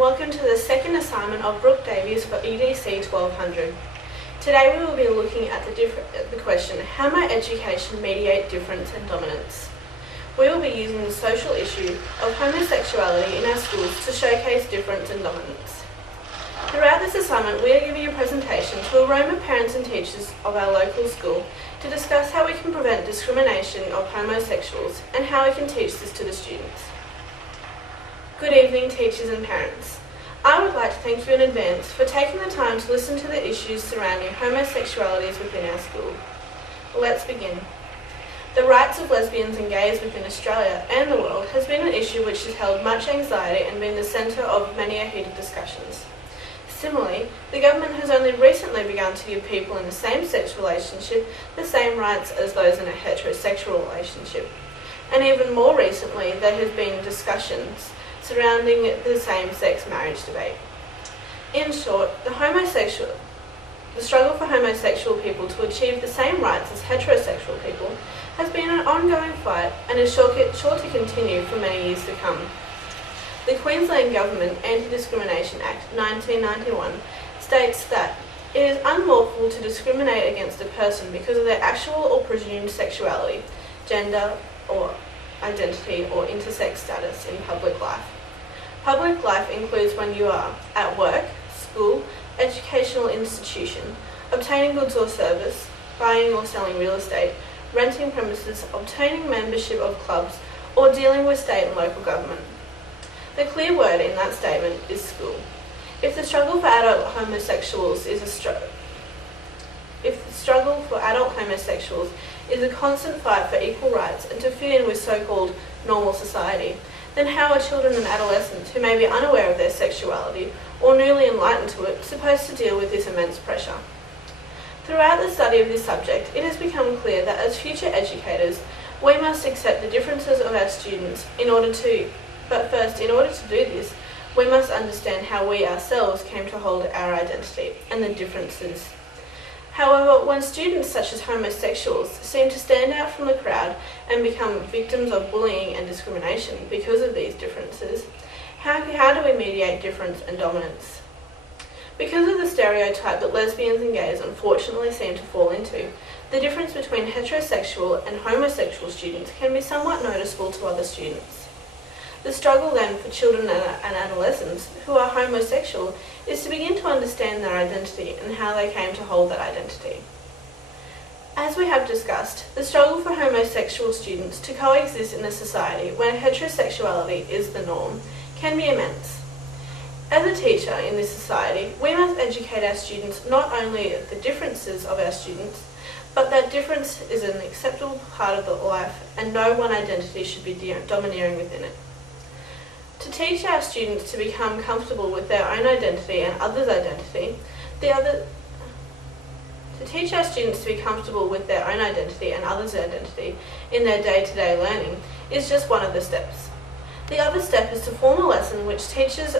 welcome to the second assignment of Brooke Davies for EDC 1200. Today we will be looking at the question, how might education mediate difference and dominance? We will be using the social issue of homosexuality in our schools to showcase difference and dominance. Throughout this assignment, we are giving a presentation to a room of parents and teachers of our local school to discuss how we can prevent discrimination of homosexuals and how we can teach this to the students. Good evening, teachers and parents. I would like to thank you in advance for taking the time to listen to the issues surrounding homosexualities within our school. Let's begin. The rights of lesbians and gays within Australia and the world has been an issue which has held much anxiety and been the centre of many heated discussions. Similarly, the government has only recently begun to give people in a same-sex relationship the same rights as those in a heterosexual relationship. And even more recently, there has been discussions surrounding the same-sex marriage debate. In short, the struggle for homosexual people to achieve the same rights as heterosexual people has been an ongoing fight and is sure to continue for many years to come. The Queensland Government Anti-Discrimination Act 1991 states that it is unlawful to discriminate against a person because of their actual or presumed sexuality, gender or identity or intersex status in public life. Public life includes when you are at work, school, educational institution, obtaining goods or service, buying or selling real estate, renting premises, obtaining membership of clubs, or dealing with state and local government. The clear word in that statement is school. If the struggle for adult homosexuals is a constant fight for equal rights and to fit in with so-called normal society, then how are children and adolescents who may be unaware of their sexuality or newly enlightened to it supposed to deal with this immense pressure? Throughout the study of this subject, it has become clear that as future educators, we must accept the differences of our students but first, in order to do this, we must understand how we ourselves came to hold our identity and the differences. However, when students such as homosexuals seem to stand out from the crowd and become victims of bullying and discrimination because of these differences, how do we mediate difference and dominance? Because of the stereotype that lesbians and gays unfortunately seem to fall into, the difference between heterosexual and homosexual students can be somewhat noticeable to other students. The struggle then for children and adolescents who are homosexual is to begin to understand their identity and how they came to hold that identity. As we have discussed, the struggle for homosexual students to coexist in a society where heterosexuality is the norm can be immense. As a teacher in this society, we must educate our students not only the differences of our students, but that difference is an acceptable part of the life and no one identity should be domineering within it. To teach our students to become comfortable with their own identity and others' identity, in their day-to-day learning is just one of the steps. The other step is to form a lesson which teaches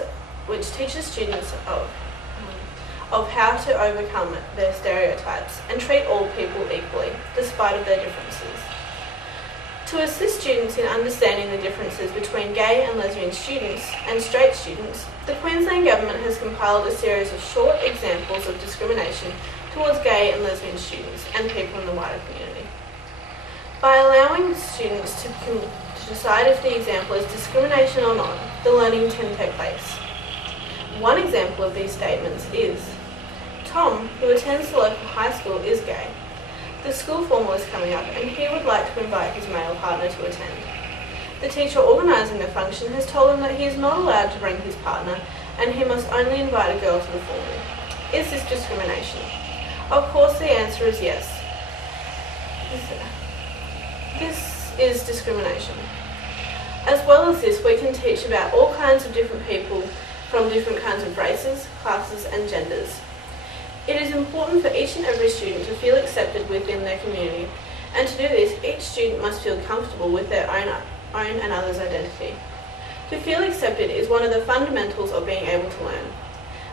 students of how to overcome their stereotypes and treat all people equally, despite of their differences. To assist students in understanding the differences between gay and lesbian students and straight students, the Queensland Government has compiled a series of short examples of discrimination towards gay and lesbian students and people in the wider community. By allowing students to decide if the example is discrimination or not, the learning can take place. One example of these statements is, Tom, who attends the local high school, is gay. The school formal is coming up and he would like to invite his male partner to attend. The teacher organising the function has told him that he is not allowed to bring his partner and he must only invite a girl to the formal. Is this discrimination? Of course the answer is yes. This is discrimination. As well as this, we can teach about all kinds of different people from different kinds of races, classes and genders. It is important for each and every student to feel accepted within their community, and to do this, each student must feel comfortable with their own and others' identity. To feel accepted is one of the fundamentals of being able to learn.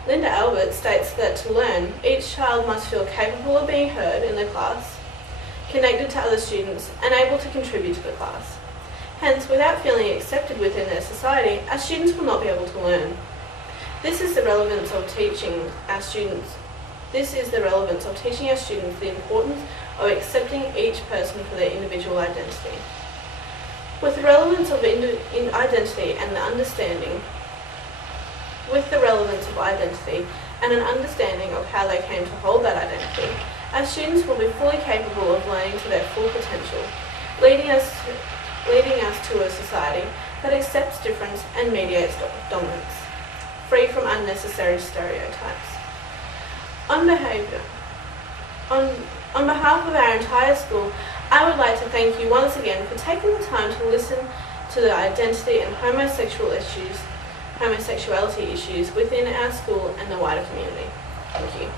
Linda Albert states that to learn, each child must feel capable of being heard in the class, connected to other students, and able to contribute to the class. Hence, without feeling accepted within their society, our students will not be able to learn. This is the relevance of teaching our students. This is the relevance of teaching our students the importance of accepting each person for their individual identity. With the relevance of identity and the understanding, with the relevance of identity and an understanding of how they came to hold that identity, our students will be fully capable of learning to their full potential, leading us to a society that accepts difference and mediates dominance, free from unnecessary stereotypes. On behalf of our entire school, I would like to thank you once again for taking the time to listen to the identity and homosexuality issues within our school and the wider community. Thank you.